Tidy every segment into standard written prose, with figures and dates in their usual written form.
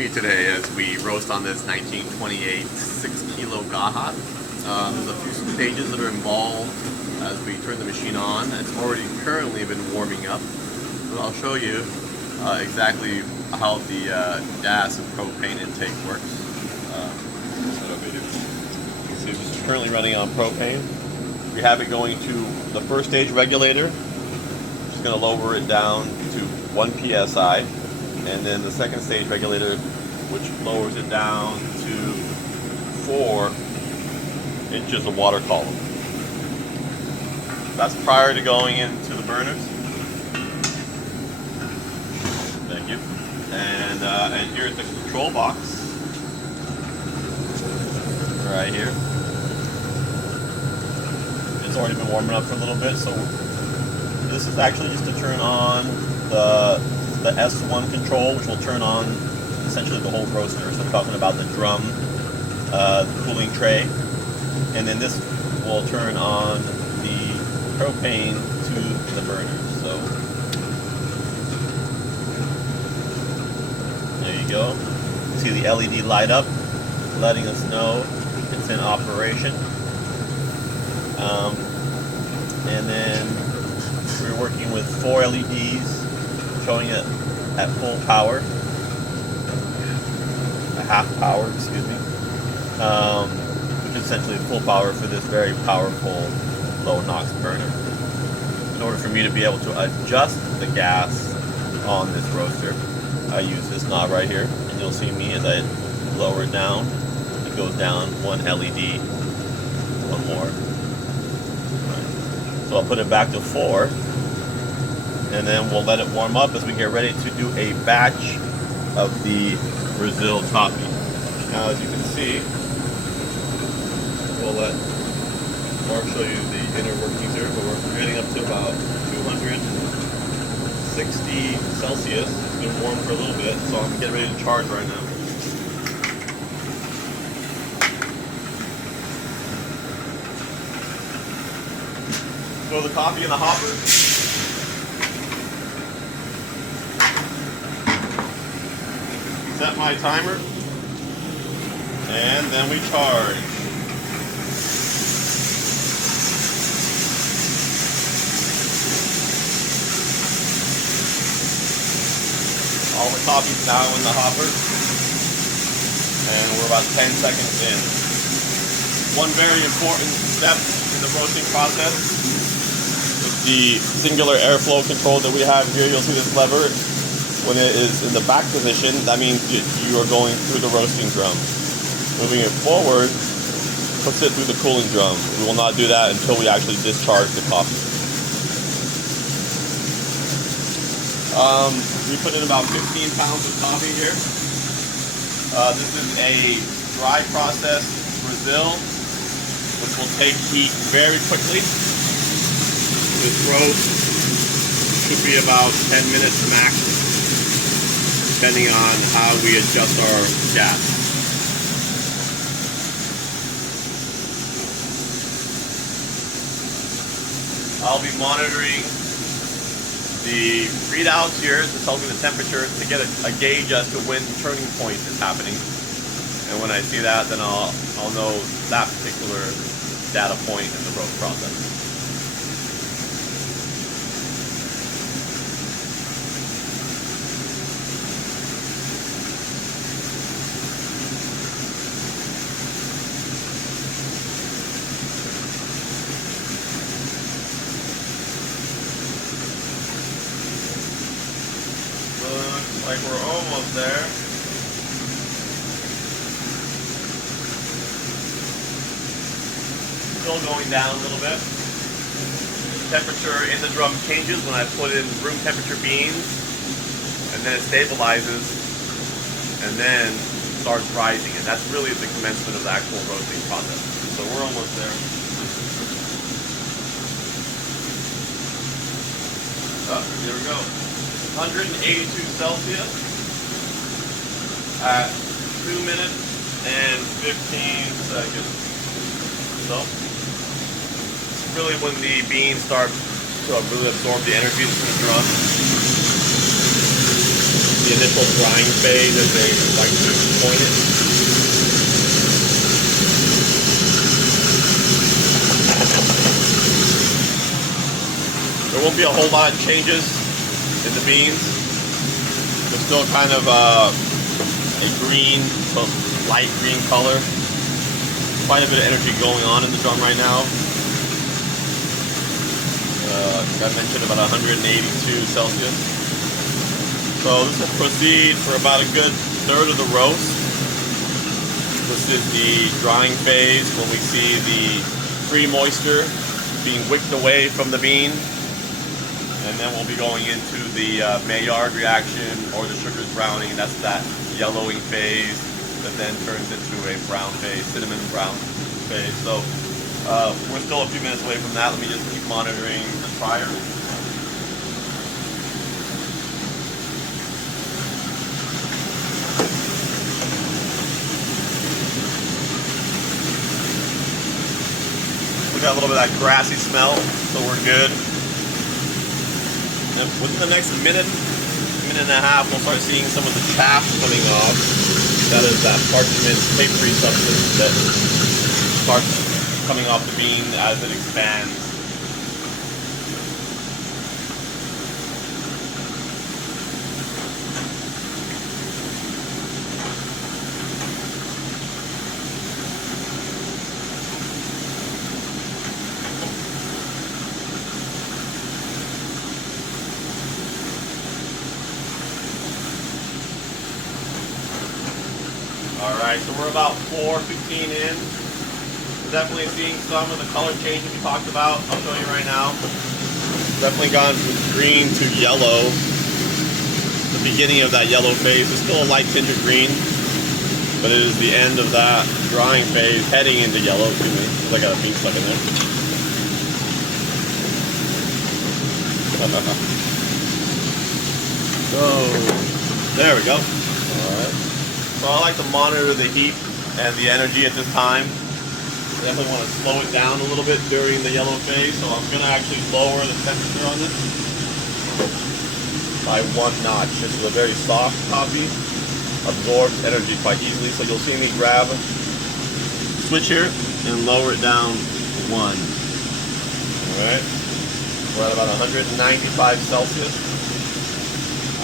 me today as we roast on this 1928 6-kilo Gothot. There's a few stages that are involved as we turn the machine on. It's already currently been warming up, but I'll show you exactly how the gas and propane intake works. You can see this is currently running on propane. We have it going to the first stage regulator. Just going to lower it down to 1 psi, and then the second stage regulator, which lowers it down to 4 inches of water column. That's prior to going into the burners. Thank you. And here's the control box, right here. It's already been warming up for a little bit, so this is actually just to turn on the S1 control, which will turn on essentially the whole roaster. So I'm talking about the drum, the cooling tray, and then this will turn on the propane to the burner. So there you go. See the LED light up, letting us know it's in operation. And then we're working with 4 LEDs showing it at full power, a half power, excuse me, which is essentially full power for this very powerful low NOx burner. In order for me to be able to adjust the gas on this roaster, I use this knob right here, and you'll see me as I lower it down, it goes down 1 LED, one more. So I'll put it back to 4, and then we'll let it warm up as we get ready to do a batch of the Brazil coffee. Now, as you can see, we'll let Mark show you the inner workings here, but we're getting up to about 260 Celsius. It's been warm for a little bit, so I'm getting ready to charge right now. Throw the coffee in the hopper. Set my timer. And then we charge. All the coffee's now in the hopper. And we're about 10 seconds in. One very important step in the roasting process, the singular airflow control that we have here. You'll see this lever. When it is in the back position, that means you are going through the roasting drum. Moving it forward puts it through the cooling drum. We will not do that until we actually discharge the coffee. We put in about 15 pounds of coffee here. This is a dry process Brazil, which will take heat very quickly. This roast should be about 10 minutes max, depending on how we adjust our gas. I'll be monitoring the readouts here to tell me the temperature to get a gauge as to when turning point is happening. And when I see that, then I'll know that particular data point in the roast process. Looks like we're almost there. Still going down a little bit. Temperature in the drum changes when I put in room temperature beans, and then it stabilizes, and then starts rising, and that's really the commencement of the actual roasting process. So we're almost there. Oh, here we go. 182 Celsius at 2 minutes and 15 seconds. So, really when the beans start to really absorb the energy that's in the drum. the initial drying phase, as they like to coin it. There won't be a whole lot of changes in the beans. They're still kind of a green to light green color. Quite a bit of energy going on in the drum right now. I mentioned about 182 Celsius. So this will proceed for about a good third of the roast. This is the drying phase when we see the free moisture being wicked away from the bean. And then we'll be going into the Maillard reaction, or the sugar's browning. That's that yellowing phase that then turns into a brown phase, cinnamon brown phase. So we're still a few minutes away from that. Let me just keep monitoring the fryer. We got a little bit of that grassy smell, so we're good. And within the next minute and a half, we'll start seeing some of the chaff coming off. That is that parchment papery substance that starts coming off the bean as it expands. Alright, so we're about 4:15 in. We're definitely seeing some of the color change that we talked about. I'll show you right now. Definitely gone from green to yellow. The beginning of that yellow phase is still a light tinge of green, but it is the end of that drying phase heading into yellow. Excuse me, because I got a bean stuck in there. So, there we go. Alright. So I like to monitor the heat and the energy at this time. I definitely want to slow it down a little bit during the yellow phase, so I'm going to actually lower the temperature on this by 1 notch. This is a very soft coffee, absorbs energy quite easily, so you'll see me grab a switch here and lower it down 1. Alright, we're at about 195 Celsius.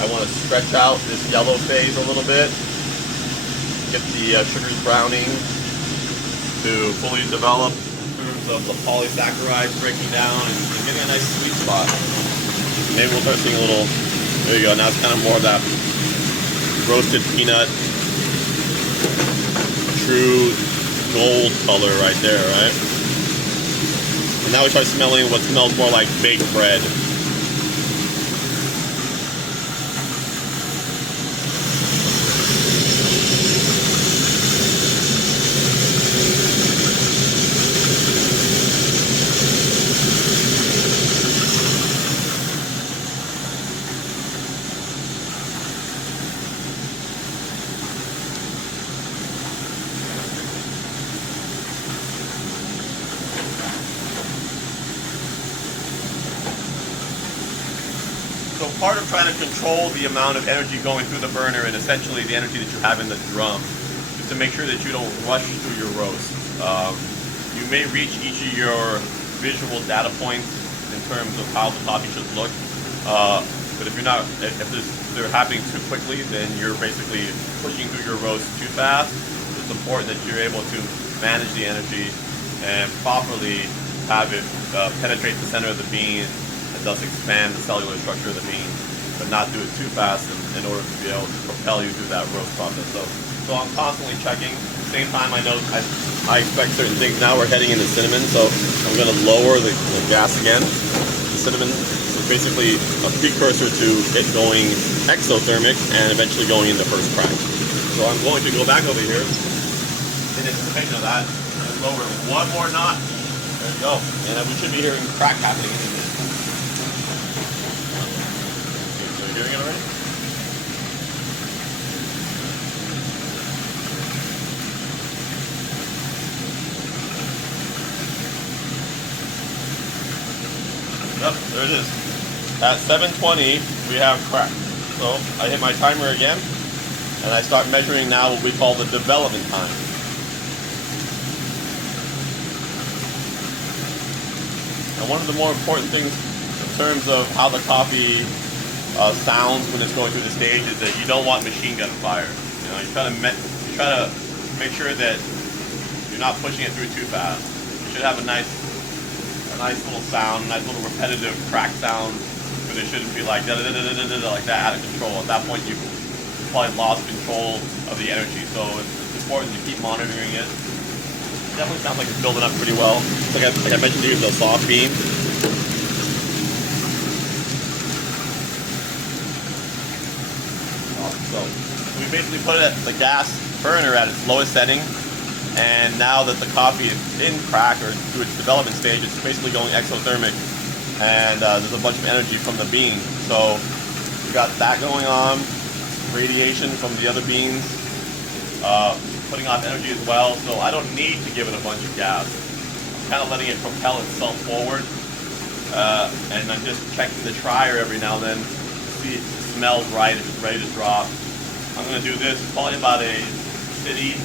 I want to stretch out this yellow phase a little bit. Get the sugars browning to fully develop in terms of the polysaccharides breaking down and getting a nice sweet spot. Maybe we'll start seeing a little, there you go, now it's kind of more of that roasted peanut, true gold color right there, right? And now we start smelling what smells more like baked bread. So part of trying to control the amount of energy going through the burner, and essentially the energy that you have in the drum, is to make sure that you don't rush through your roast. You may reach each of your visual data points in terms of how the coffee should look, but if they're happening too quickly, then you're basically pushing through your roast too fast. It's important that you're able to manage the energy and properly have it penetrate the center of the bean, and thus expand the cellular structure of the bean, but not do it too fast in order to be able to propel you through that roast process. So I'm constantly checking. At the same time, I know I expect certain things. Now we're heading into cinnamon, so I'm going to lower the gas again. The cinnamon is basically a precursor to it going exothermic and eventually going into first crack. So I'm going to go back over here in anticipation of that and lower one more notch. There we go. And we should be hearing crack happening in a minute. Hearing it already? Yep, there it is. At 720, we have crack. So I hit my timer again, and I start measuring now what we call the development time. And one of the more important things in terms of how the coffee sounds when it's going through the stage is that you don't want machine gun fire. You know, you try to make sure that you're not pushing it through too fast. You should have a nice little sound, a nice little repetitive crack sound, but it shouldn't be like da da da da da da like that, out of control. At that point, you've probably lost control of the energy. So it's important to keep monitoring it. It definitely sounds like it's building up pretty well. Like I mentioned to you, the soft bean. So we basically put it at the gas burner at its lowest setting, and now that the coffee is in crack or through its development stage, it's basically going exothermic, and there's a bunch of energy from the bean. So we got that going on, radiation from the other beans, putting off energy as well. So I don't need to give it a bunch of gas. I'm kind of letting it propel itself forward, and I'm just checking the trier every now and then to see if it smells right, if it's ready to drop. I'm going to do this probably about a city.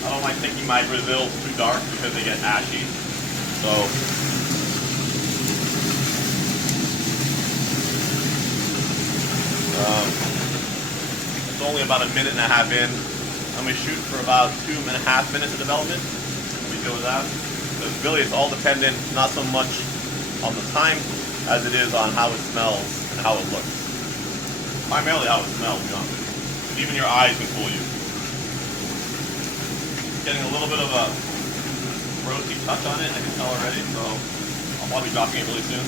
I don't like making my Brazils too dark because they get ashy. So it's only about a minute and a half in. I'm going to shoot for about 2.5 minutes of development. We go with that. So really it's all dependent, not so much on the time as it is on how it smells and how it looks. Primarily how it smells, to be honest with you. But even your eyes can fool you. Getting a little bit of a roasty touch on it, I can tell already, so I'll probably be dropping it really soon.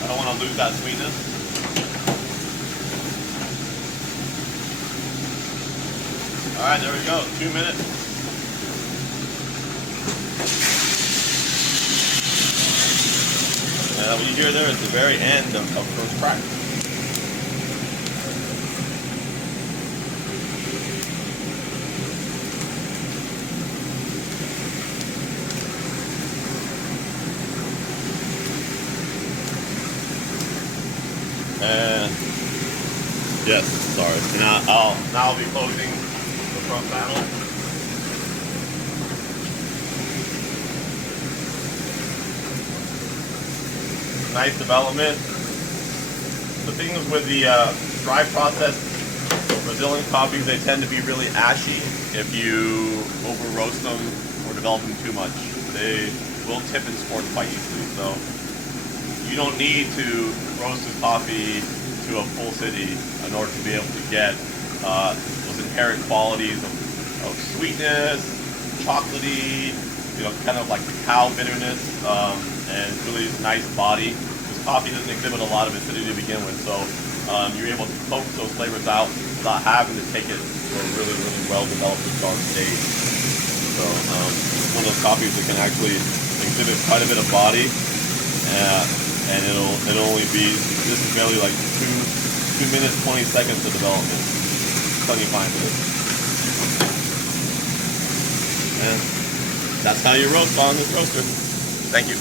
I don't want to lose that sweetness. Alright, there we go, 2 minutes. What you hear there is the very end of first crack. And yes, sorry. Now I'll be closing the front panel. Nice development. The things with the dry process Brazilian coffees, they tend to be really ashy if you over roast them or develop them too much. They will tip and sport quite easily. So you don't need to roast the coffee to a full city in order to be able to get those inherent qualities of sweetness, chocolatey, kind of like cacao bitterness, and really nice body. This coffee doesn't exhibit a lot of acidity to begin with, so you're able to coax those flavors out without having to take it to a really, really well-developed dark stage. So it's one of those coffees that can actually exhibit quite a bit of body, and it'll only be, this is barely like 2 minutes 20 seconds of development. Plenty fine for this. And that's how you roast on this roaster. Thank you.